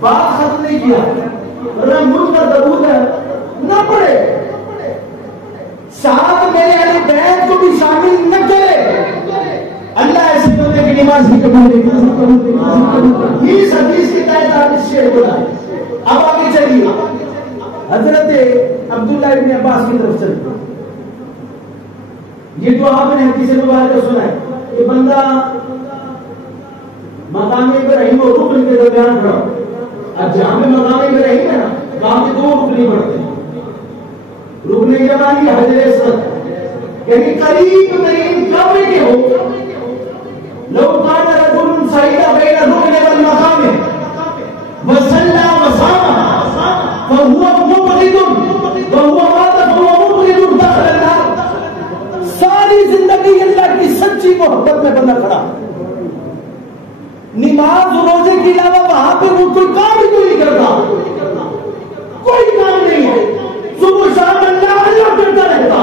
بات ختم نہیں کیا، ورنہ ملک کا درود ہے نہ پڑھے، ساتھ میرے اہل بیت کو بھی شامل نہ کرے، اللہ ایسے بندے کی نماز نہیں قبول نہیں۔ اس حدیث کے تحت آپ اس شعر بولا۔ اب آگے چلیے، حضرت عبداللہ ابن عباس کی طرف چلتے، یہ تو آپ نے حدیث مبارکہ سنا ہے کہ بندہ مقام ابراہیم اور رکن کے درمیان کھڑا، اب جہاں میں مقام ابراہیم ہے نا وہاں پہ دو رکن پڑتے ہیں، رکن یمانی حجر اسود، یعنی قریب ترین کعبے کے ہو، لو کان رجل صعد بین الرکن والمقام وصلى وصام فهو مبغض وهو مات فهو مبغض دخل النار۔ ساری زندگی اللہ کی سچی محبت میں بندہ کھڑا، نماز روزے کے علاوہ وہاں پہ وہ کوئی کام ہی نہیں کرتا، کوئی کام نہیں ہے، صبح شام اللہ اللہ کرتا رہتا،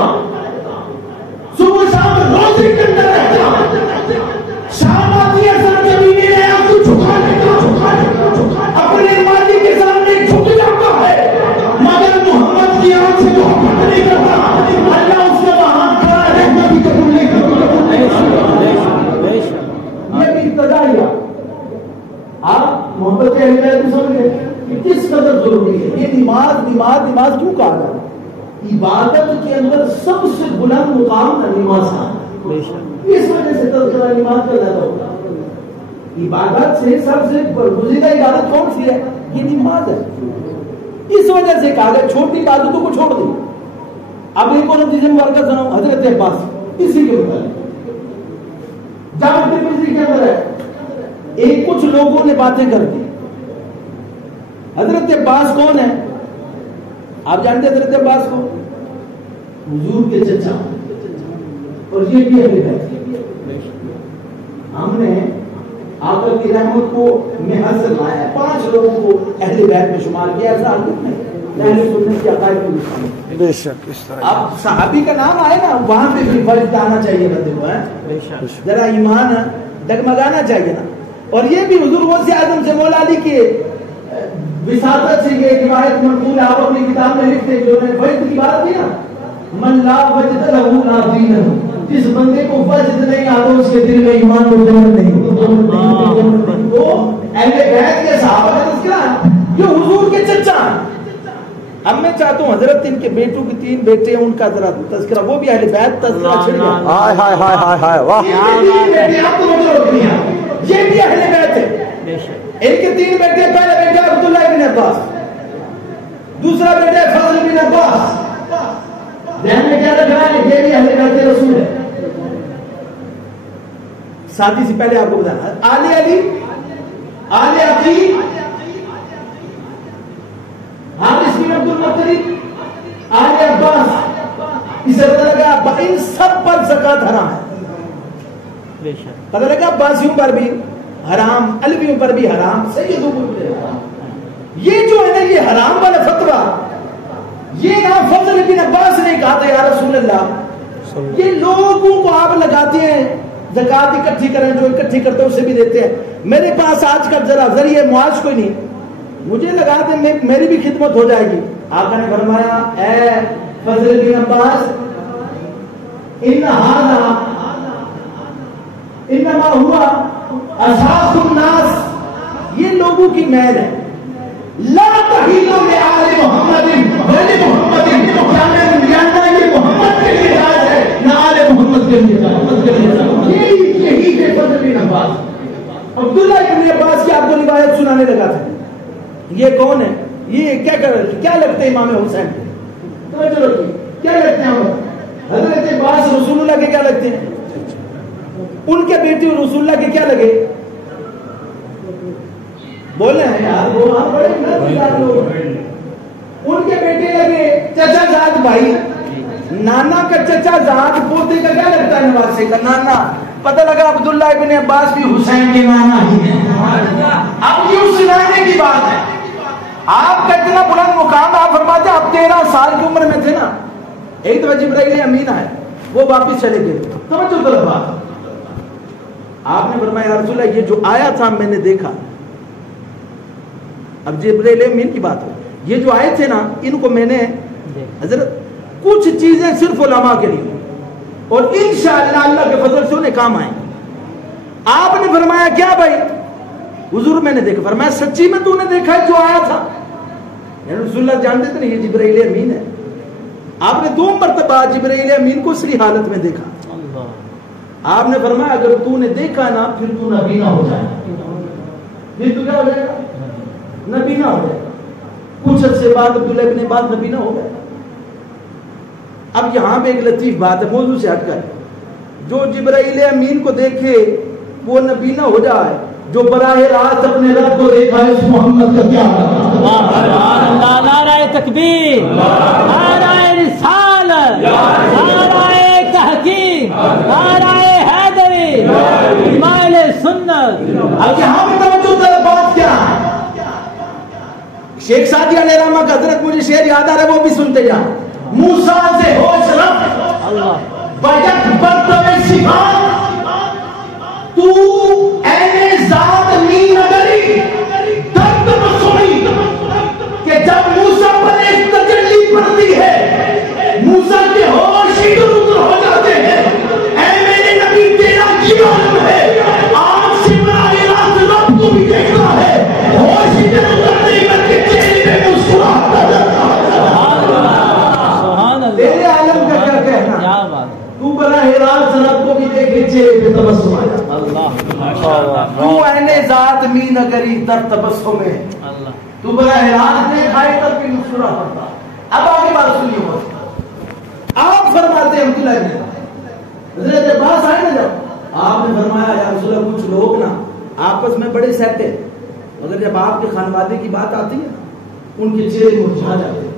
صبح شام روزے کرتا رہتا، شام آتی ہے سر زمین میں آپ کو جھکا لیتا، اپنے مالک کے سامنے جھک جاتا ہے، مگر محمد کی آنکھ سے محبت نہیں کرتا، اللہ اس کا وہاں کھڑا رہنا بھی قبول نہیں کرتا۔ یہ بھی ابتدائیہ، آپ محبت اہل بیت کو سمجھ گئے کہ کس قدر ضروری ہے۔ یہ نماز نماز نماز کیوں کہا جاتا ہے؟ عبادت کے اندر سب سے بلند مقام نماز ہے، اس وجہ سے تذکرہ نماز کا زیادہ ہوتا ہے۔ عبادت سے سب سے گزیدہ عبادت کون سی ہے؟ یہ نماز ہے، اس وجہ سے کہا گیا چھوٹی عبادتوں کو چھوڑ دیں۔ اب ایک اور حدیث مبارکہ سناؤں حضرت عباس، اسی کے متعلق جامع ترمذی کے اندر ہے، ایک کچھ لوگوں نے باتیں کر دی۔ حضرت عباس کون ہے؟ آپ جانتے ہیں حضرت عباس کو؟ حضور کے چچا، اور یہ بھی اہل بیت۔ ہم نے آقا کی رحمت کو محض سے لایا ہے، 5 لوگوں کو اہل بیت میں شمار کیا، ایسا حدیث نہیں، اہل سنت کے عقائد کو نشان۔ بے شک اس طرح اب صحابی کا نام آئے نا وہاں پہ بھی فرض آنا چاہیے بندے کو، ذرا ایمان ڈگمگانا چاہیے نا۔ اور یہ بھی حضور غوث اعظم سے مولا علی کے وساطت سے یہ روایت منقول ہے، آپ اپنی کتاب میں لکھتے ہیں، جو نے وجد کی بات کی نا، من لا وجد له لا دین له، جس بندے کو وجد نہیں آتا اس کے دل میں ایمان و جنت نہیں۔ وہ اہل بیت کے صحابہ کا تذکرہ ہے، یہ حضور کے چچا ہیں۔ اب میں چاہتا ہوں حضرت ان کے بیٹوں کے 3 بیٹے ہیں، ان کا ذرا تذکرہ، وہ بھی اہل بیت تذکرہ چھڑ گیا۔ ہائے ہائے ہائے ہائے ہائے واہ، یہ بھی اہل بیت ہے۔ ان کے 3 بیٹے، پہلا بیٹا عبداللہ بن عباس، دوسرا بیٹا فضل بن عباس، ذہن میں کیا رکھنا ہے؟ یہ بھی اہل بیت رسول ہے۔ شادی سے پہلے آپ کو بتانا آل علی، آل عقیل، حارث بن عبد المطلب، آل عباس، اسے پتہ لگا ان سب پر زکات حرام ہے، پتہ لگا عباسیوں پر بھی حرام، علویوں پر بھی حرام، سیدوں پر بھی حرام۔ یہ جو ہے نا یہ حرام والا فتویٰ، یہ نہ فضل بن عباس نے کہا تھا یا رسول اللہ، یہ لوگوں کو آپ لگاتے ہیں زکات اکٹھی کریں، جو اکٹھی کرتے ہیں اسے بھی دیتے ہیں، میرے پاس آج کل ذرا ذریعہ معاش کوئی نہیں، مجھے لگا دیں میری بھی خدمت ہو جائے گی۔ آقا نے فرمایا اے فضل بن عباس، ان ھذا انما ہوا اساس الناس، یہ لوگوں کی میل ہے، لا تحیلوا لآل محمد ولی محمد، کیا میں جاننا یہ محمد کے لیے جائز ہے نہ آل محمد کے لیے جائز، یہی ہے فضل بن عباس۔ عبداللہ ابن عباس کی آپ کو روایت سنانے لگا تھا، یہ کون ہے؟ یہ کیا کر رہے، کیا لگتے ہیں امام حسین؟ توجہ رکھیے، کیا لگتے ہیں حضرت عباس؟ رسول اللہ کے کیا لگتے ہیں؟ ان کے بیٹے رسول اللہ کے کیا لگے؟ بولے ہیں یار، وہ آپ بڑے لوگ، ان کے بیٹے لگے چچا زاد بھائی، نانا کا چچا زاد، پوتے کا کیا لگتا ہے؟ نواسے کا نانا۔ پتہ لگا عبداللہ ابن عباس بھی حسین کے نانا ہی ہیں۔ اب یہ اس نانے کی بات ہے، آپ کا اتنا بلند مقام، آپ فرماتے آپ 13 سال کی عمر میں تھے نا، ایک دفعہ جبرائیل امین آئے، وہ واپس چلے گئے، سمجھو طرف بات، آپ نے فرمایا یا رسول اللہ یہ جو آیا تھا میں نے دیکھا، اب جبرائیل امین کی بات ہو، یہ جو آئے تھے نا ان کو میں نے حضرت کچھ چیزیں صرف علماء کے لیے اور انشاءاللہ اللہ کے فضل سے انہیں کام آئیں. آپ نے فرمایا کیا بھائی؟ حضور میں نے دیکھا. فرمایا سچی میں تو نے دیکھا ہے جو آیا تھا؟ یعنی رسول اللہ جانتے تھے نا یہ جبرائیل امین ہے. آپ نے 2 مرتبہ جبرائیل امین کو اصلی حالت میں دیکھا. آپ نے فرمایا اگر تو نے دیکھا نا پھر تو نبی نہ ہو جائے. پھر تو کیا ہو جائے گا؟ نبی نہ ہو جائے. کچھ عرصے بعد عبداللہ ابن عباس نبی نہ ہو گئے. اب یہاں پہ ایک لطیف بات ہے موضوع سے ہٹ کر، جو جبرائیل امین کو دیکھے وہ نبی نہ ہو جائے، جو براہ راست اپنے رب کو دیکھا ہے اس محمد کا کیا اللہ. نعرہ تکبیر، نعرہ رسالت، نعرہ تحقیق، نعرہ حیدری، امام سنت. اب یہاں پہ توجہ ذرا بات کیا ہے؟ شیخ سعدی علیہ رحمہ کا حضرت مجھے شعر یاد آ رہا ہے وہ بھی سنتے جا. موسیٰ سے ہوش رفت بیک برتو صفات تو این ذات می نگری درد مسوئی کہ جب موسیٰ پر ایک تجلی پڑتی ہے موسیٰ کے ہوش ہی ادھر ہو جاتے ہیں. اے میرے نبی تیرا یہ عالم ہے، آنکھ سے براہ راست رب کو بھی دیکھتا ہے، ہوش ہی ادھر نہیں بلکہ چہرے میں مسکراتا جاتا ہے. تیرے عالم کا کیا کہنا؟ تو براہ راست رب کو بھی دیکھے چہرے پہ تبسم آ جاتا. تو عین ذات می نگری در تبسم میں تو براہ راست دیکھائے تب بھی مسکرا پڑتا. اب آگے بات سنیے. آپ فرماتے ہیں عبداللہ ابن حضرت عباس آئے نا جب آپ نے فرمایا یا رسول اللہ کچھ لوگ نا آپس میں بڑے سیٹ ہیں مگر جب آپ کے خانوادے کی بات آتی ہے ان کے چہرے مرجھا جاتے ہیں.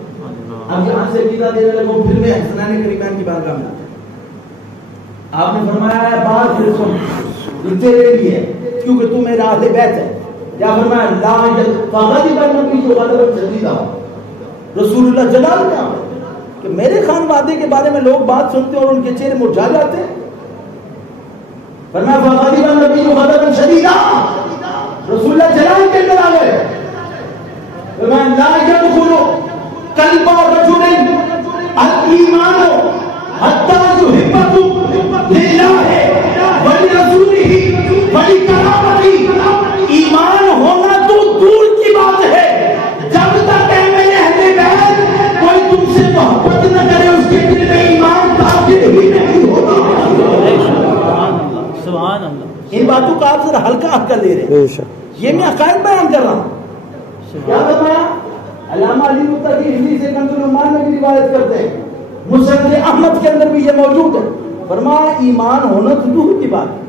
اب یہاں سے عقیدہ دینے لگوں پھر میں حسنین کریمین کی بارگاہ میں آتا. آپ نے فرمایا ہے بات پھر سن یہ تیرے لیے ہے کیونکہ تو میرا اہل بیت ہے. کیا فرمایا لا فغضب النبی جو غضبا شدیدا. رسول اللہ جلال کیا کہ میرے خانوادے کے بارے میں لوگ بات سنتے ہیں اور ان کے چہرے مرجھا جاتے ہیں. فرمایا فغضب النبی جو غضبا شدیدا. رسول اللہ جلال کے اندر آ گئے. فرمایا لا يدخل قلب رجل الایمان حتی یحب للہ ولرسولہ ولکرامتہ. ایمان ہونا تو دور کی بات ہے، جب تک میرے اہل بیت کوئی تم سے محبت نہ کرے اس کے دل میں ایمان داخل ہی نہیں ہوتا. سبحان اللہ. ان باتوں کا آپ ذرا ہلکا ہلکا لے رہے ہیں، یہ میں عقائد بیان کر رہا ہوں. کیا فرمایا؟ علامہ علی متقی ہندی سے کنز الایمان میں بھی روایت کرتے ہیں، مسند احمد کے اندر بھی یہ موجود ہے. فرمایا ایمان ہونا تو دور کی بات ہے،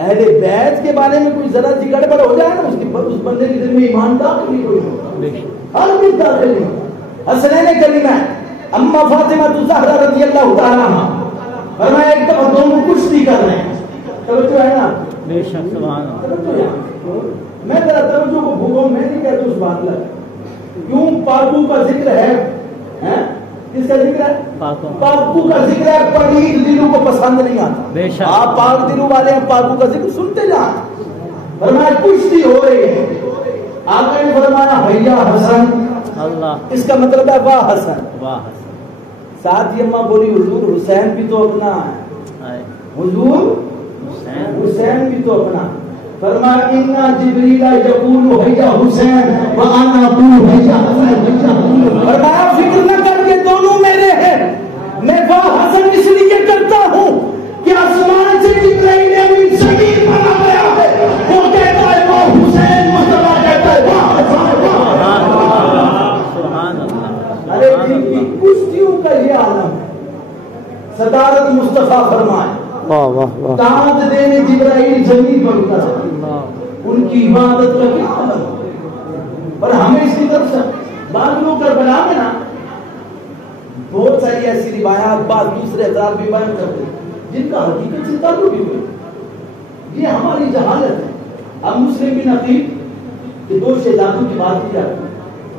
اہل بیت کے بارے میں کوئی ذرا سی گڑبڑ ہو جائے نا اس بندے کے دل میں ایمان داخل نہیں کوئی ہوتا، ہر بھی داخل نہیں ہوتا. حسنین کریمین اما فاطمہ الزہرا رضی اللہ تعالی عنہا فرمایا ایک دفعہ دونوں کشتی کر رہے ہیں. توجہ ہے نا؟ بے شک سبحان اللہ. میں ذرا توجہ کو بھوگوں میں نہیں کہتا اس بات لگ کیوں پاکو کا ذکر ہے. کس کا ذکر ہے؟ پاکو کا ذکر ہے. پلید دلوں کو پسند نہیں آتا. آپ پاک دلوں والے ہیں پاکو کا ذکر سنتے جائیں. فرمایا کشتی ہو رہی ہے. آقا نے فرمایا حیا حسن. اللہ اس کا مطلب ہے واہ حسن. واہ حسن. ساتھ ہی اماں بولی حضور حسین بھی تو اپنا ہے. حضور حسین بھی تو اپنا. فرمایا انا جبریل یقول حیا حسین وانا اقول حیا حسین. فرمایا فکر نہ کر کے دونوں میرے ہیں، میں واہ حسن اس لیے کرتا ہوں کہ آسمان سے جبرائیل امین زمین پر آ گیا ہے، وہ کہتا ہے واہ حسین، مصطفیٰ کہتا ہے واہ حسن. سبحان اللہ. ارے دل کی کشتیوں کا یہ عالم ہے. صدارت مصطفیٰ فرمائے دعوت دینے جبرائیل زمین پر اترا. ان کی عبادت کا کیا عمل پر ہمیں اس کی طرف سے بعض لوگ کربلا میں نا بہت ساری ایسی روایات بعض دوسرے حضرات بھی بیان کرتے ہیں جن کا حقیقت سے تعلق بھی ہوئی. یہ ہماری جہالت ہے. اب مسلم بن عقیل کہ 2 شہزادوں کی بات کی جاتی ہے.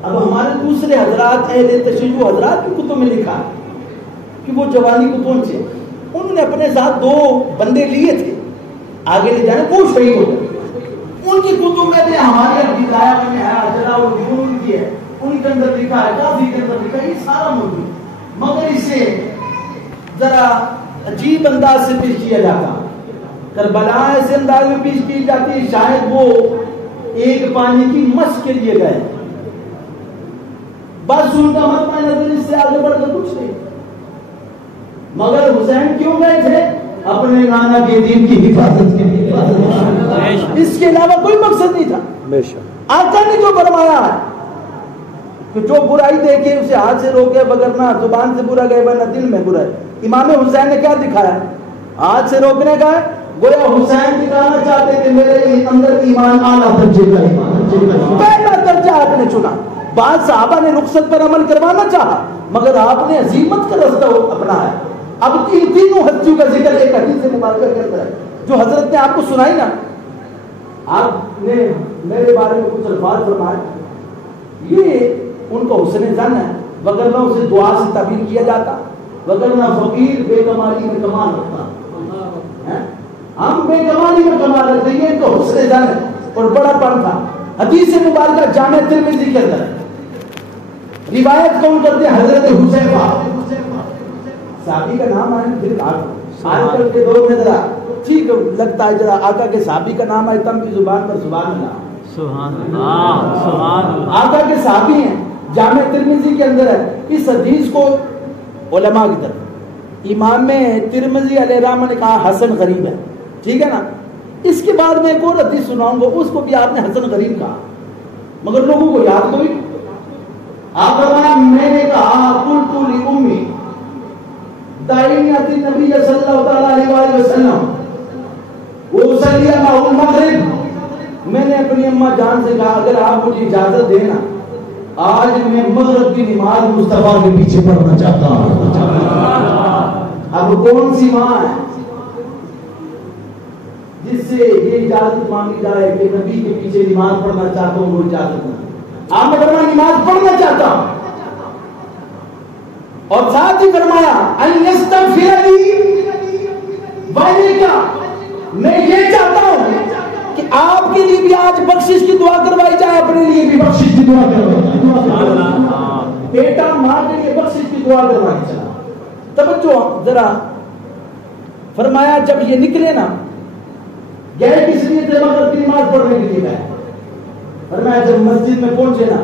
اب ہمارے دوسرے حضرات اہل تشیع حضرات کی کتب میں لکھا کہ وہ جوانی کو پہنچے، انہوں نے اپنے ساتھ 2 بندے لیے تھے آگے لے جانے، وہ شہید ہو گئے. ان کی کتب میں بھی ہمارے بدایا میں ہے اجلا لکھا ہے قاضی کے اندر لکھا ہے یہ سارا موجود، مگر اسے ذرا عجیب انداز سے پیش کیا جاتا، کربلا ایسے انداز میں پیش کی جاتی ہے شاید وہ ایک پانی کی مشق کے لیے گئے، بس ان کا مطمئن نظر اس سے آگے بڑھ کر کچھ نہیں، مگر حسین کیوں گئے تھے؟ اپنے نانا کے دین کی حفاظت کے لیے، اس کے علاوہ کوئی مقصد نہیں تھا۔ آقا نے جو فرمایا ہے کہ جو برائی دیکھے اسے ہاتھ سے روکے، بغیر نہ زبان سے برا گئے ورنہ دل میں برا ہے۔ امام حسین نے کیا دکھایا؟ ہاتھ سے روکنے کا ہے، گویا حسین دکھانا چاہتے کہ میرے اندر ایمان اعلیٰ درجے کا ایمان، پہلا درجہ آپ نے چنا۔ بعض صحابہ نے رخصت پر عمل کروانا چاہا مگر آپ نے عزیمت کا رستہ اپنایا۔ اب تینوں ہستیوں کا ذکر ایک حدیث مبارکہ کے اندر ہے جو حضرت نے آپ کو سنائی نا، آپ نے میرے بارے میں کچھ الفاظ فرمائے، یہ ان کا حسن زن ہے، وگرنہ اسے دعا سے تعبیر کیا جاتا، وگرنہ فقیر بے کمالی میں کمال رکھتا، ہم بے کمالی میں کمال رکھتے، یہ ان کا حسن زن ہے اور بڑا پن تھا۔ حدیث مبارکہ جامع ترمذی کے اندر روایت کون کرتے ہیں؟ حضرت حذیفہ، صحابی کا نام آئے دل آج کل کے دور میں ذرا ٹھیک لگتا ہے ذرا آقا کے صحابی کا نام آئے تم کی زبان پر سبحان اللہ، سبحان اللہ، سبحان اللہ، آقا کے صحابی ہیں، جامع ترمذی کے اندر ہے۔ اس حدیث کو علماء کی طرف امام ترمذی علیہ رحمہ نے کہا حسن غریب ہے، ٹھیک ہے نا۔ اس کے بعد میں ایک اور حدیث سناؤں گا، اس کو بھی آپ نے حسن غریب کہا مگر لوگوں کو یاد کوئی۔ آپ فرمایا میں نے کہا قلت لأمی دائنی اتی نبی صلی اللہ علیہ وسلم وصلی معه المغرب، میں نے اپنی اماں جان سے کہا اگر آپ مجھے اجازت دینا آج میں مغرب کی نماز مصطفیٰ کے پیچھے پڑھنا چاہتا ہوں۔ اب کون سی ماں ہے جس سے یہ اجازت مانگی جائے کہ نبی کے پیچھے نماز پڑھنا چاہتا ہوں؟ وہ اجازت نہیں، آپ نے فرمایا نماز پڑھنا چاہتا ہوں، اور ساتھ ہی فرمایا ان یستغفر لی ولیکا، میں یہ چاہتا ہوں کہ آپ کے لیے بھی آج بخشش کی دعا کروائی جائے، اپنے لیے بھی بخشش کی دعا کروائی جائے، بیٹا ماں کے لیے بخشش کی دعا کروائی چلا۔ توجہ ذرا، فرمایا جب یہ نکلے نا گئے کس لیے تھے؟ مغرب کی نماز پڑھنے کے لیے گئے۔ فرمایا جب مسجد میں پہنچے نا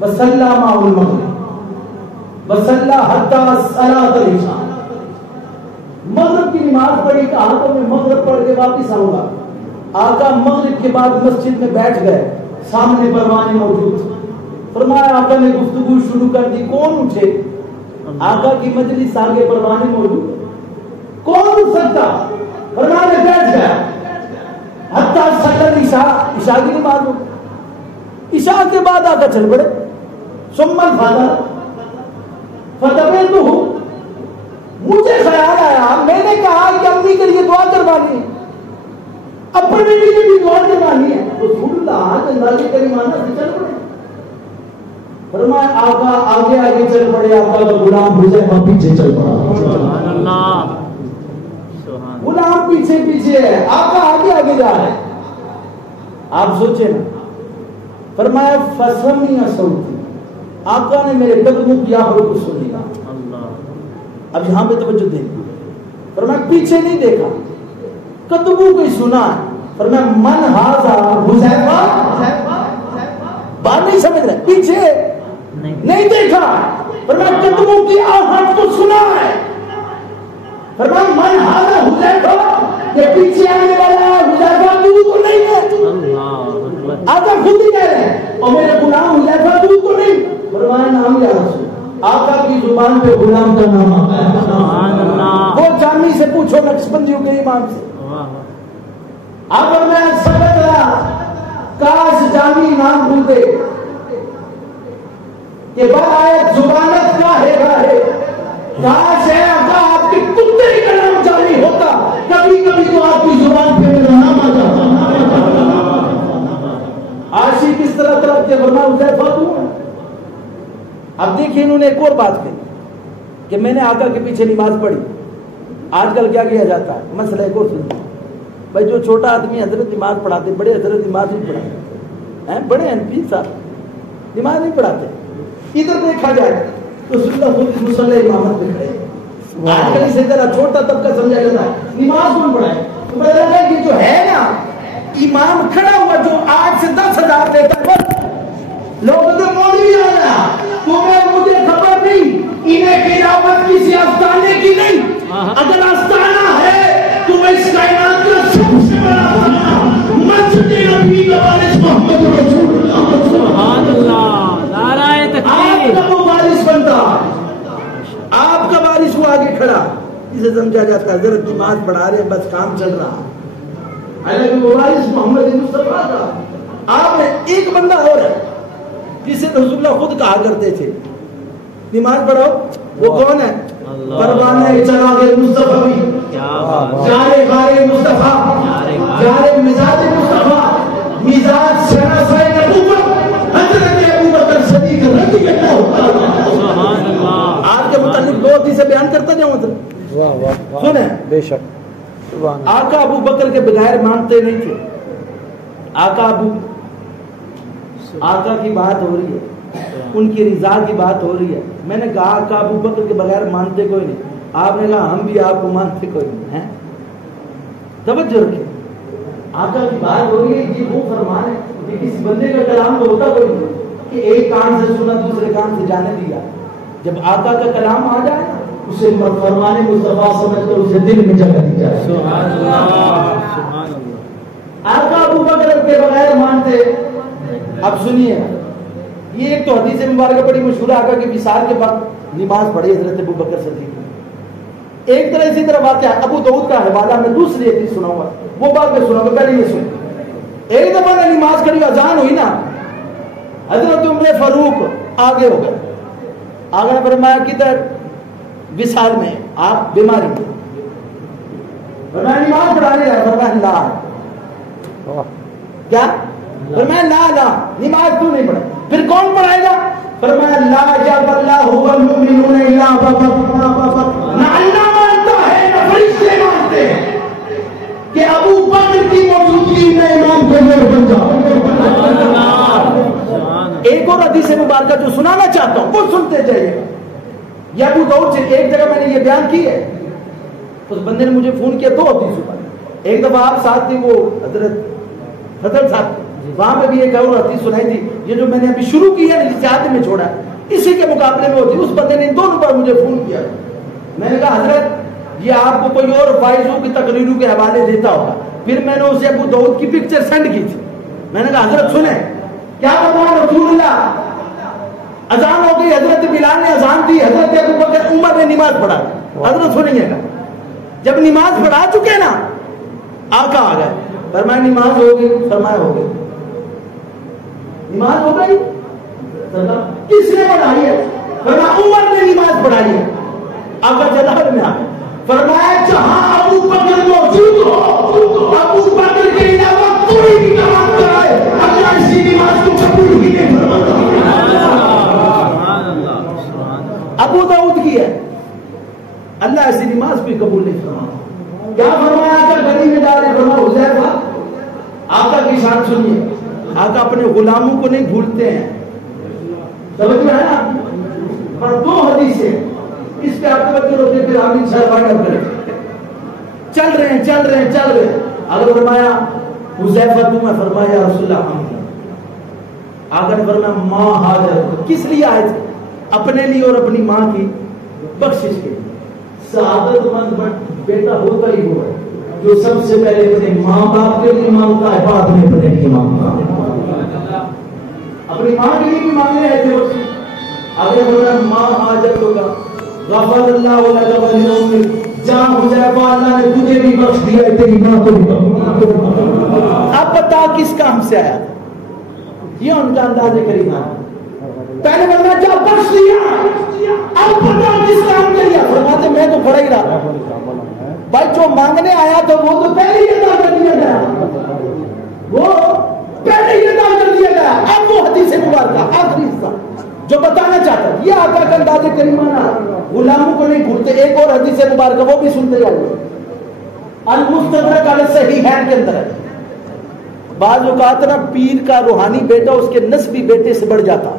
وصلی معه المغرب وصلی حتی صلاۃ العشاء، مغرب کی نماز پڑھی، کہا تو میں مغرب پڑھ کے واپس آؤں گا۔ آقا مغرب کے بعد مسجد میں بیٹھ گئے، سامنے پروانے موجود تھے۔ فرمایا آقا نے گفتگو شروع کر دی، کون اٹھے؟ آقا کی مجلس آگے پروانے موجود، کون اٹھ سکتا؟ فرمایا میں بیٹھ گیا حتیٰ صلی العشاء، عشاء کی نماز ہو، عشاء کے بعد آقا چل پڑے۔ ثم الفجر فتبعتہ، مجھے خیال آیا، میں نے کہا کہ امی کے لیے دعا کروانی ہے، اپنے لیے بھی دعا کروانی ہے، رسول اللہ اللہ کے کریمانہ سے چل پڑے۔ فرمایا آقا آگے آگے چل پڑے، آقا کا غلام حذیفہ پیچھے چل پڑا، سبحان اللہ، غلام پیچھے پیچھے ہے، آقا آگے آگے جا رہے ہیں۔ آپ سوچیں نا، فرمایا فسمع صوتی، آقا نے میرے قدموں کی آہٹ کو سن لیا۔ اب یہاں پہ توجہ دیں، فرمایا پیچھے نہیں دیکھا، قدموں کو ہی سنا ہے۔ فرمایا من ھذا حذیفہ، بات نہیں سمجھ رہے، پیچھے نہیں دیکھا، فرمایا قدموں کی آہٹ کو سنا ہے۔ فرمایا من ھذا حذیفہ، یہ پیچھے آنے والا حذیفہ تو نہیں ہے، آقا خود ہی کہہ رہے ہیں، اور میرے غلام حذیفہ تو نہیں۔ فرمایا نام یا رسول، آقا کی زبان پہ غلام کا نام آتا ہے۔ وہ جامی سے پوچھو نقشبندیوں کے امام سے، آپ فرمایا سبت کاش جامی نام بھول دے کہ برآیت زبانت کا ہے گاہے، کاش ہے آقا آپ کے کتے کا نام جامی ہوتا، کبھی کبھی تو آپ کی زبان پہ میرا نام آ جاتا۔ عاشق کس طرح طرف کے فرمایا حذیفہ تو ہے۔ اب دیکھیں انہوں نے ایک اور بات کہی کہ میں نے آقا کے پیچھے نماز پڑھی۔ آج کل کیا کیا جاتا ہے، مسئلہ ایک اور سنتے ہیں بھائی، جو چھوٹا آدمی حضرت نماز پڑھاتے، بڑے حضرت نماز نہیں پڑھاتے، بڑے ہیں پیر صاحب نماز نہیں پڑھاتے. ادھر دیکھا جائے تو رسول اللہ خود مصلی امامت میں کھڑے. آج کل اسے ذرا چھوٹا طبقہ سمجھا جاتا ہے نماز کون پڑھائے. تو پتہ لگا کہ جو ہے نا امام کھڑا ہوا جو 8 سے 10,000 دیتا ہے لوگ تو مولوی آ رہا تمہیں مجھے خبر نہیں انہیں خلافت کسی آستانے کی نہیں. اگر آستانہ ہے تو میں اس کائنات کا سب سے بڑا مسجد نبی کا وارث محمد رسول اللہ. سبحان اللہ. نعرہ تکبیر. آپ کا وہ وارث بنتا آپ کا وارث وہ آگے کھڑا جسے سمجھا جاتا ہے حضرت نماز پڑھا رہے بس کام چل رہا. حالانکہ وہ وارث محمد مصطفیٰ کا. آپ نے ایک بندہ اور ہے جسے رسول اللہ خود کہا کرتے تھے نماز پڑھو. وہ کون ہے؟ پروانہ چراغ مصطفیٰ بھی جارے غار مصطفیٰ جارے مزاج مصطفیٰ مزاج سینا سائن ابوبکر حضرت ابوبکر صدیق رضی اللہ عنہ. آپ کے متعلق دو حدیثیں بیان کرتا جاؤں مطلب سنیں. بے شک. آقا ابو بکر کے بغیر مانتے نہیں تھے. آقا کی بات ہو رہی ہے ان کی رضا کی بات ہو رہی ہے. میں نے کہا آقا ابو بکر کے بغیر مانتے کوئی نہیں. آپ نے کہا ہم بھی آپ کو مانتے کوئی نہیں ہیں. توجہ رکھیں آقا کی بات ہو رہی ہے. یہ وہ فرمان ہے کہ کسی بندے کا کلام تو ہوتا کوئی نہیں کہ ایک کان سے سنا دوسرے کان سے جانے دیا. جب آقا کا کلام آ جائے اسے فرمان مصطفیٰ سمجھ کر اسے دل میں جگہ دی جائے. سبحان اللہ. سبحان اللہ. آقا ابو بکر کے بغیر مانتے. اب سنیے یہ ایک تو حدیث مبارکہ بڑی مشہور ہے آقا کے وصال کے وقت نماز پڑھی حضرت ابو بکر صدیق. ایک طرح اسی طرح واقعہ ابو داؤد کا حوالہ میں دوسری حدیث سناؤں گا وہ بات میں سناؤں گا. پہلے یہ سن ایک دفعہ نے نماز کھڑی اذان ہوئی نا حضرت عمر فاروق آگے ہو گئے. آگے نے فرمایا کدھر؟ وصال میں آپ بیماری میں. فرمایا نماز پڑھانے جائے. فرمایا لا. کیا؟ فرمایا لا نماز تو نہیں پڑھا. پھر کون پڑھائے گا؟ فرمایا لا جب اللہ والمؤمنون الا بابا. نہ اللہ مانتا ہے نہ فرشتے مانتے ہیں کہ ابو بکر کی موجودگی میں امام کو بن جاؤ. ایک اور حدیث مبارکہ جو سنانا چاہتا ہوں وہ سنتے جائیے. یہ ابو داؤد سے ایک جگہ میں نے یہ بیان کی ہے. اس بندے نے مجھے فون کیا 2 حدیث پر. ایک دفعہ آپ ساتھ تھی وہ حضرت فضل صاحب وہاں پہ بھی ایک اور حدیث سنائی تھی. یہ جو میں نے ابھی شروع کی ہے جہاد میں چھوڑا ہے اسی کے مقابلے میں ہوتی. اس بندے نے ان دونوں پر مجھے فون کیا. میں نے کہا حضرت یہ آپ کو کوئی اور فائزوں کی تقریروں کے حوالے دیتا ہوگا. پھر میں نے اسے ابو داؤد کی پکچر سینڈ کی تھی. میں نے کہا حضرت سنیں کیا بتاؤں رسول اللہ اذان ہو گئی. حضرت بلال نے اذان دی. حضرت ابو بکر عمر نے نماز پڑھا. حضرت سنیں گا جب نماز پڑھا چکے نا آقا آ گئے. فرمایا نماز ہو گئی. فرمایا ہو گئی. نماز ہو گئی. کس نے پڑھائی ہے؟ فرمایا عمر نے نماز پڑھائی ہے. آقا جلال میں آ گئے. فرمایا جہاں ابو بکر موجود ہو ابو بکر کے علاوہ کوئی بھی نماز پڑھائے اللہ اسی نماز کو قبول ہی نہیں فرماتا. ابو داؤد کی ہے اللہ ایسی نماز بھی قبول نہیں فرماتا. کیا فرمایا آقا گلی میں جا رہے فرمایا حذیفہ آقا کی شان سنیے. آقا اپنے غلاموں کو نہیں بھولتے ہیں. توجہ ہے نا. پر 2 حدیثیں اس پہ آپ توجہ ہوتے پھر آمین صاحب وائنڈ اپ کریں. چل رہے ہیں اگر فرمایا حذیفہ تم ہے. فرمایا یا رسول اللہ ہم. آقا نے فرمایا ماں حاضر. کس لیے آئے تھے؟ اپنے لیے اور اپنی ماں کی بخشش کے لیے. سعادت مند بیٹا ہوتا ہی وہ ہے جو سب سے پہلے اپنے ماں باپ کے لیے مانگتا ہے بعد میں اپنے لیے مانگتا ہے. اپنی ماں کے لیے بھی مانگنے آئے تھے. آگے بڑھنا ماں حاجت ہوگا. غفر اللہ لک ولأمک. جان حذیفہ اللہ نے تجھے بھی بخش دیا ہے تیری ماں کو بھی. اب بتا کس کام سے آیا تھا؟ یہ ان کا انداز کریمہ. پہلے بندہ جب بخش دیا اب بتا کس کام کے لیا. فرماتے میں تو کھڑا ہی رہا بھائی جو مانگنے آیا تو وہ تو پہلے ہی ادا کر دیا گیا. وہ پہلے ہی ادا کر دیا گیا. اب وہ حدیث مبارکہ آخری حصہ جو بتانا چاہتا ہے یہ آقا کا انداز کریمانہ غلاموں کو نہیں بھولتے. ایک اور حدیث مبارکہ وہ بھی سنتے جائیے. المستدرک علی الصحیحین کے اندر ہے. بعض اوقات نا پیر کا روحانی بیٹا اس کے نسبی بیٹے سے بڑھ جاتا،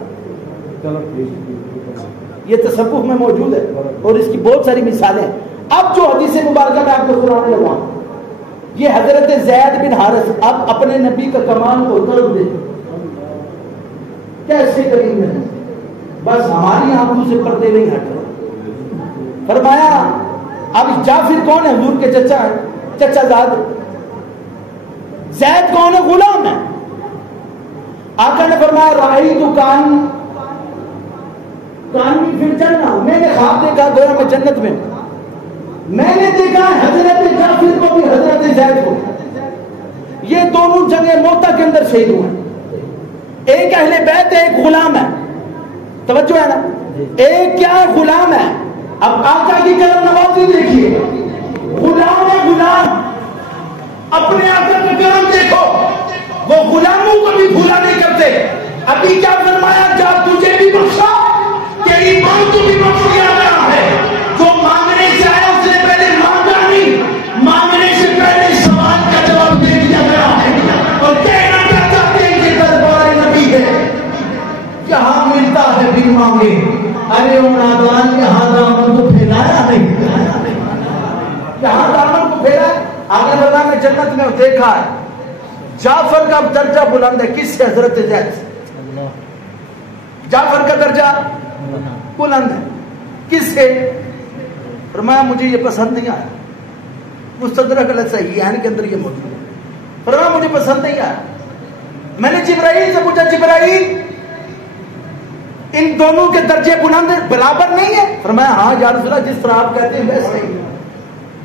یہ تصوف میں موجود ہے اور اس کی بہت ساری مثالیں ہیں۔ اب جو حدیث مبارکہ میں آپ کو سنانے لگا، یہ حضرت زید بن حارث اب اپنے نبی کا کمال کو طلب دیتے کیسے کریم ہے، بس ہماری آنکھوں سے پردے نہیں ہٹ رہے۔ فرمایا اب جعفر کون ہے؟ حضور کے چچا ہے، چچا زاد۔ زید کون ہے؟ غلام ہے۔ آقا نے فرمایا راہی تو کان پھر جنہ، میں نے خواب دیکھا گویا میں جنت میں، میں نے دیکھا حضرت جعفر کو بھی حضرت زید کو، یہ دونوں جنگ موتا کے اندر شہید ہوئے، ایک اہل بیت ہے، ایک غلام ہے۔ توجہ ہے نا، ایک کیا ہے؟ غلام ہے۔ اب آقا کی کرم نوازی دیکھیے، غلام ہے، غلام اپنے آقا کا کرم دیکھو، وہ غلاموں کو بھی بھولا نہیں کرتے۔ ابھی کیا فرمایا؟ جا تجھے بھی بخشا، تیری ماں کو بھی بخش دیا گیا ہے۔ جو مانگنے سے آیا اس نے پہلے مانگا نہیں، مانگنے سے پہلے سوال کا جواب دے دیا گیا ہے، اور کہنا کیا چاہتے ہیں کہ دربار نبی ہے جہاں ملتا ہے بن مانگے، ارے وہ نادان یہاں دامن کو پھیلایا نہیں، یہاں دامن کو پھیلا۔ آگے بڑھا میں جنت میں دیکھا ہے جعفر کا درجہ بلند ہے، کس سے؟ حضرت زید سے۔ جعفر کا درجہ بلند ہے، کس سے؟ فرمایا مجھے یہ پسند نہیں آیا، مستدرک الصحیحین کے اندر یہ موجود ہے۔ فرمایا مجھے پسند نہیں آیا، میں نے جبرائیل سے پوچھا جبرائیل ان دونوں کے درجے بلند برابر نہیں ہے؟ فرمایا ہاں یا رسول اللہ جس طرح آپ کہتے ہیں ویسا ہی۔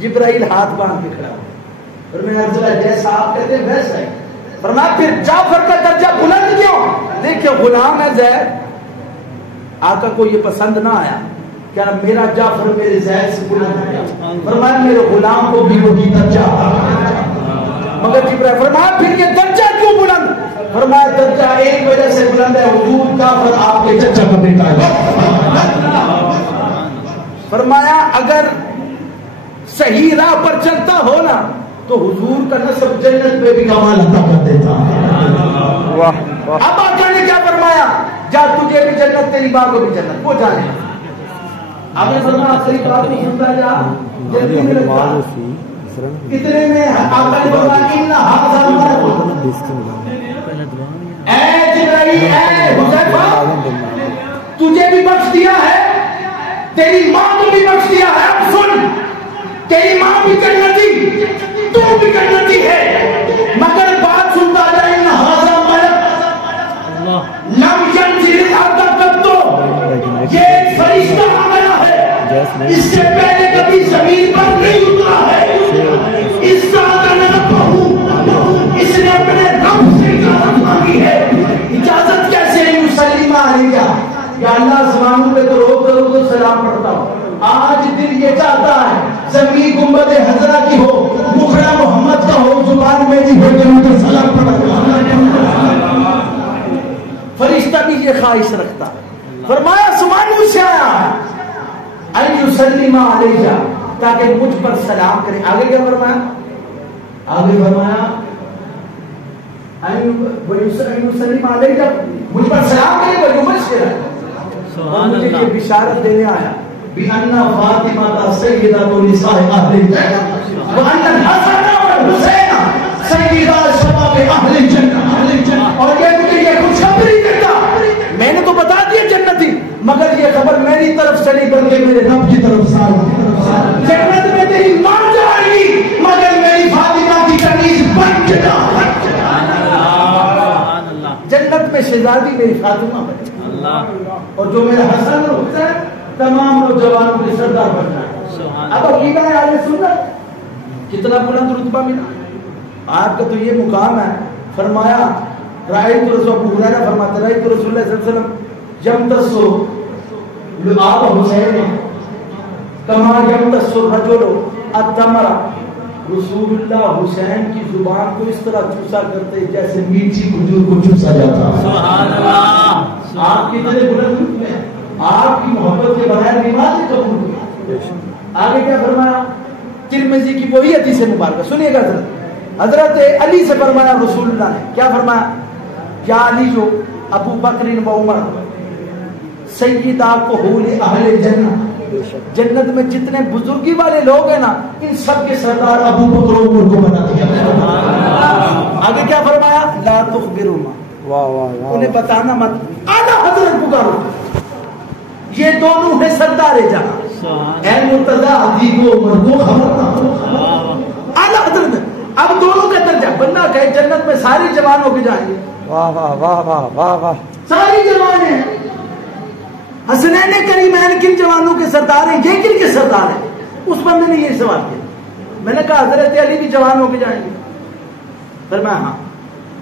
جبرائیل ہاتھ باندھ کے کھڑا، فرمایا رسول اللہ جیسا آپ کہتے ہیں ویسا ہی۔ فرمایا پھر جعفر کا درجہ بلند کیوں؟ دیکھیں غلام ہے زید، آقا کو یہ پسند نہ آیا، کیا میرا جعفر میرے زید سے بلند ہے؟ فرمایا میرے غلام کو بھی وہی درجہ، مگر جبرائیل فرمایا پھر یہ درجہ کیوں بلند؟ فرمایا درجہ ایک وجہ سے بلند ہے، حضور جعفر آپ کے چچا کا بیٹا ہے۔ فرمایا اگر صحیح راہ پر چلتا ہو نا تو حضور کا نسب جنت میں بھی کمال عطا کر دیتا۔ اب آقا نے کیا فرمایا؟ جا تجھے بھی جنت، تیری ماں کو بھی جنت، وہ جانے۔ آپ نے فرمایا صحیح بات کو سنتا جا، جلدی میں لگتا اتنے میں آقا نے فرمایا ان ہاتھ اے جبرائیل اے حذیفہ تجھے بھی بخش دیا ہے، تیری ماں کو بھی بخش دیا ہے۔ اب سن، تیری ماں بھی جنتی، تو بھی جنتی ہے، مگر بات سنتا جا ان ہذا ملک لم ينزل الارض قط، یہ ایک فرشتہ آ گیا ہے، اس سے پہلے کبھی زمین پر نہیں اترا ہے۔ اس ذات نبہو، اس نے اپنے رب سے اجازت مانگی ہے۔ اجازت کیسے؟ یسلم علیہ، یا اللہ زمانوں پہ تو روز ضرور سلام پڑھتا ہوں، آج دل یہ چاہتا ہے زمین گنبد حضرہ کی ہو، مخڑا محمد کا ہو، زبان میری ہو تو مجھے سلام پڑھتا۔ فرشتہ بھی یہ خواہش رکھتا، فرمایا زمانوں سے آیا ان یسلم علیہ، تاکہ مجھ پر سلام کرے۔ آگے کیا فرمایا؟ آگے فرمایا ان یسلم علیہ، مجھ پر سلام کرے، ویبشر، اور مجھے یہ بشارت دینے آیا بِأَنَّ فَاطِمَةَ سَيِّدَةُ نِسَاءِ أَهْلِ الْجَنَّةِ وَأَنَّ الْحَسَنَ وَالْحُسَيْنَ سَيِّدَا شَبَابِ أَهْلِ الْجَنَّةِ۔ اور یہ مجھے یہ خوشخبری دیتا، میں نے تو بتا دیا جنتی، مگر یہ خبر میری طرف سے نہیں بلکہ میرے رب کی طرف سے آئی۔ جنت میں تیری ماں جائے گی، مگر میری فاطمہ کی کنیز بن کے جا۔ جنت میں شہزادی میری فاطمہ بن، اور جو میرا حسن اور حسین تمام نوجوانوں کے سردار بن جائے۔ اب عقیدہ ہے اہل سنت، کتنا بلند رتبہ ملا آپ کا، تو یہ مقام ہے۔ فرمایا رأیت رسول ابو ہریرہ فرماتے رأیت رسول اللہ صلی اللہ علیہ وسلم یمتص لعاب حسین کما یمتص الرجل التمر، رسول اللہ حسین کی زبان کو اس طرح چوسا کرتے جیسے میٹھی کھجور کو چوسا جاتا۔ سبحان اللہ، آپ کی طرح بلند رتبے ہیں، آپ کی محبت کے بغیر نماز قبول ہوئی۔ آگے کیا فرمایا؟ ترمذی کی وہی حدیث مبارکہ سنیے گا ذرا، حضرت علی سے فرمایا رسول اللہ نے کیا فرمایا؟ یا علی جو ابو بکر و عمر سیدہ قحول اہل جنت، جنت میں جتنے بزرگی والے لوگ ہیں نا ان سب کے سردار ابو بکر و عمر کو بنا دیا۔ آگے کیا فرمایا؟ لا تخبرهما، واہ واہ واہ، انہیں بتانا مت، اعلیٰ حضرت پکارو، یہ دونوں ہیں سردار جہاں، اے مرتضیٰ عدی کو عمر کو خبر نہ ہو، اعلیٰ حضرت۔ اب دونوں کا درجہ، بندہ کہے جنت میں ساری جوان ہو کے جائیں گے، واہ واہ واہ واہ واہ واہ، ساری جوان ہیں، حسنین کریمین کن جوانوں کے سردار ہیں، یہ کن کے سردار ہیں؟ اس بندے نے یہ سوال کیا۔ میں نے کہا حضرت علی بھی جوان ہو کے جائیں گے؟ فرمایا ہاں۔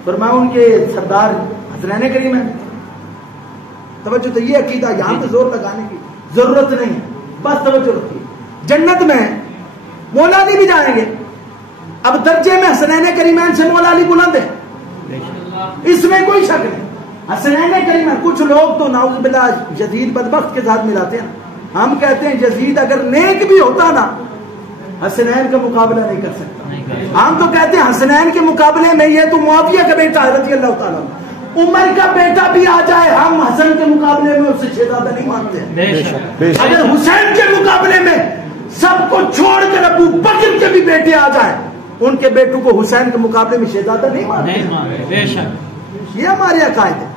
فرمایا ان کے سردار حسنین کریم ہیں؟ توجہ، تو یہ عقیدہ یہاں پہ زور لگانے کی ضرورت نہیں ہے، بس توجہ رکھیے۔ جنت میں مولا علی بھی جائیں گے، اب درجے میں حسنین کریمین سے مولا علی بلند ہے، اس میں کوئی شک نہیں۔ حسنین کریمین، کچھ لوگ تو نعوذ باللہ یزید بدبخت کے ساتھ ملاتے ہیں، ہم کہتے ہیں یزید اگر نیک بھی ہوتا نا حسنین کا مقابلہ نہیں کر سکتا۔ ہم تو کہتے ہیں حسنین کے مقابلے میں یہ تو معاویہ کا بیٹا ہے رضی اللہ تعالیٰ، عمر کا بیٹا بھی آ جائے ہم حسن کے مقابلے میں اس سے شہزادہ نہیں مانتے ہیں۔ اگر حسین کے مقابلے میں سب کو چھوڑ کر ابو بکر کے بھی بیٹے آ جائیں ان کے بیٹوں کو حسین کے مقابلے میں شہزادہ نہیں مانتے، یہ ہمارے عقائد ہے۔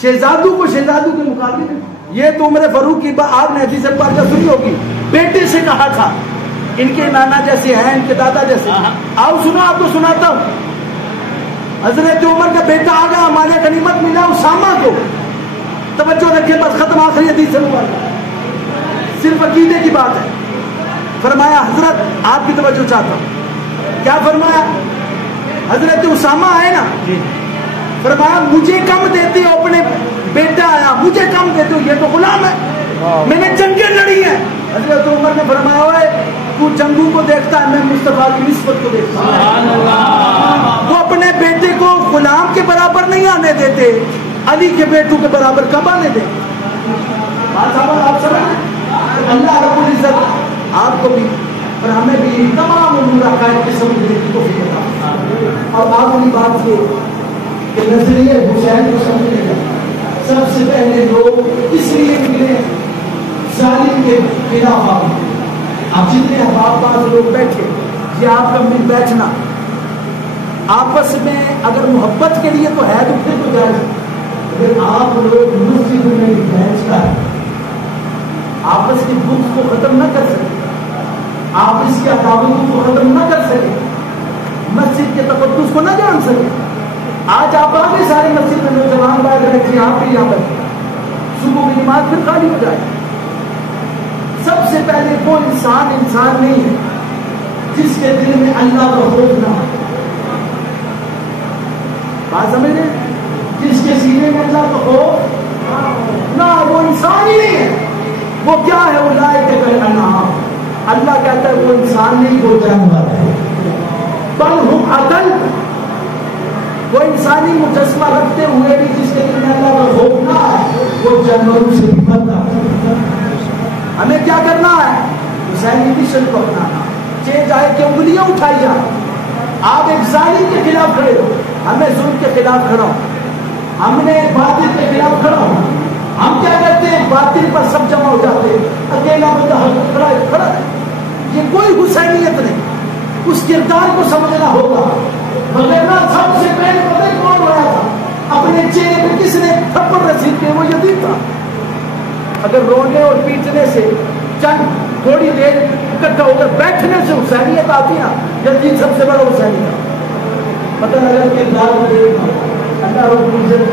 شہزادوں کو شہزادوں کے مقابلے میں، یہ تو عمر فاروق کی آپ نے حدیث پاک کا سنی ہوگی، بیٹے سے کہا تھا ان کے نانا جیسے ہیں، ان کے دادا جیسے، آؤ سنو آپ کو سناتا ہوں۔ حضرت عمر کا بیٹا آ گیا، ہمارے غنیمت ملا اسامہ کو، توجہ رکھے بس ختم، آخری حدیث سے ہوا، صرف عقیدے کی بات ہے۔ فرمایا حضرت آپ کی توجہ چاہتا ہوں، کیا فرمایا؟ حضرت اسامہ آئے نا، فرمایا مجھے کم دیتے ہو، اپنے بیٹا آیا مجھے کم دیتے ہو، یہ تو غلام ہے، میں نے جنگیں لڑی ہیں۔ حضرت عمر نے فرمایا ہوئے تو جنگوں کو دیکھتا ہے، میں مصطفیٰ کی نسبت کو دیکھتا ہوں۔ وہ اپنے بیٹے کو غلام کے برابر نہیں آنے دیتے، علی کے بیٹوں کے برابر کب آنے دیں؟ آپ سمجھ، اللہ رب العزت آپ کو بھی اور ہمیں بھی تمام امور عقائد کے سمجھنے کی توفیق عطا فرمائے۔ اور آخری بات یہ کہ نظریہ حسین کو سمجھنے کا سب سے پہلے لوگ اس لیے نکلے ظالم کے خلاف آئے۔ اب جتنے احباب باز لوگ بیٹھے، یہ آپ کا مل بیٹھنا آپس میں اگر محبت کے لیے تو ہے تو پھر تو جائز، اگر آپ لوگ مسجد میں بیٹھ کر آپس کی بغض کو ختم نہ کر سکے، آپس کی عداوتوں کو ختم نہ کر سکے، مسجد کے تقدس کو نہ جان سکے۔ آج آپ آگے سارے مسجد میں نوجوان باہر رکھیں، آپ بھی یہاں بیٹھے، صبح کی نماز پھر خالی ہو جائے۔ سب سے پہلے وہ انسان نہیں ہے جس کے دل میں اللہ کا خوف نہ ہو، بات سمجھ رہے ہیں؟ جس کے سینے میں اللہ کا خوف نہ، وہ انسان ہی نہیں ہے۔ وہ کیا ہے؟ اولئک کالانعام، اللہ کہتا ہے وہ انسان نہیں، وہ جانور ہے، بل ہم اضل، وہ انسانی مجسمہ رکھتے ہوئے بھی جس کے دل میں اللہ کا خوف نہ ہے وہ جانوروں سے بھی بدتر۔ ہمیں کیا کرنا ہے؟ حسینی مشن کو اپنانا، چاہے کہ انگلیاں اٹھائی جائیں، آپ ایک ظالم کے خلاف کھڑے ہو، ہمیں ظلم کے خلاف کھڑا ہو، ہم نے باطل کے خلاف کھڑا ہو۔ ہم کیا کرتے ہیں؟ باطل پر سب جمع ہو جاتے ہیں، اکیلا بندہ کھڑا ہے، یہ کوئی حسینیت نہیں، اس کردار کو سمجھنا ہوگا۔ وغیرہ سب سے پہلے پتہ ہے کون ہوا تھا؟ اپنے چہرے پہ کس نے تھپڑ رسید کے؟ وہ یتیم تھا۔ اگر رونے اور پیٹنے سے چند تھوڑی دیر اکٹھا ہو کر بیٹھنے سے حسینیت آتی نا، یتیم سب سے بڑا حسینی تھا۔ پتہ لگا کہ اللہ رب العزت